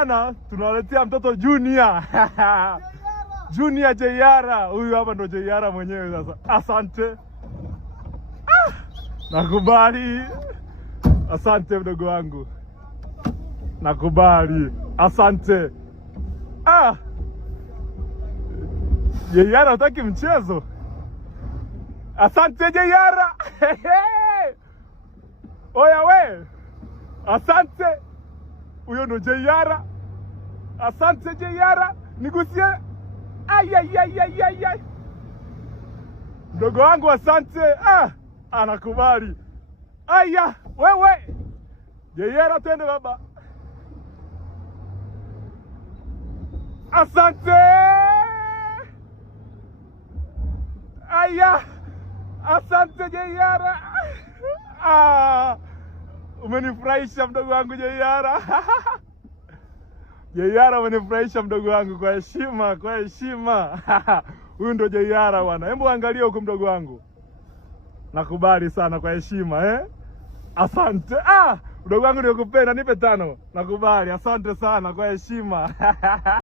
Ana tunaletea mtoto Junior. Junior Jayara. Huyu hapa ndo Jayara mwenyewe sasa. Asante. Nakubali. Asante mdogo wangu. Nakubali. Asante. Jayara hutaki mchezo. Asante Jayara. Oya we. Asante. Huyo ndo Jayara. Asante Jayara. Nigusie. Ay. Mdogo wangu asante. Anakubali. Aya, wewe. Jayara twende baba. Asante. Aya. Asante Jayara. Umenifurahisha mdogo wangu Jayara. Jayara umenifurahisha mdogo wangu, kwa heshima, kwa heshima. Huyu ndo Jayara bwana. Hebu angalia huko mdogo wangu. Nakubali sana kwa heshima Asante. Mdogo wangu nikupenda, nipe 5. Nakubali. Asante sana kwa heshima.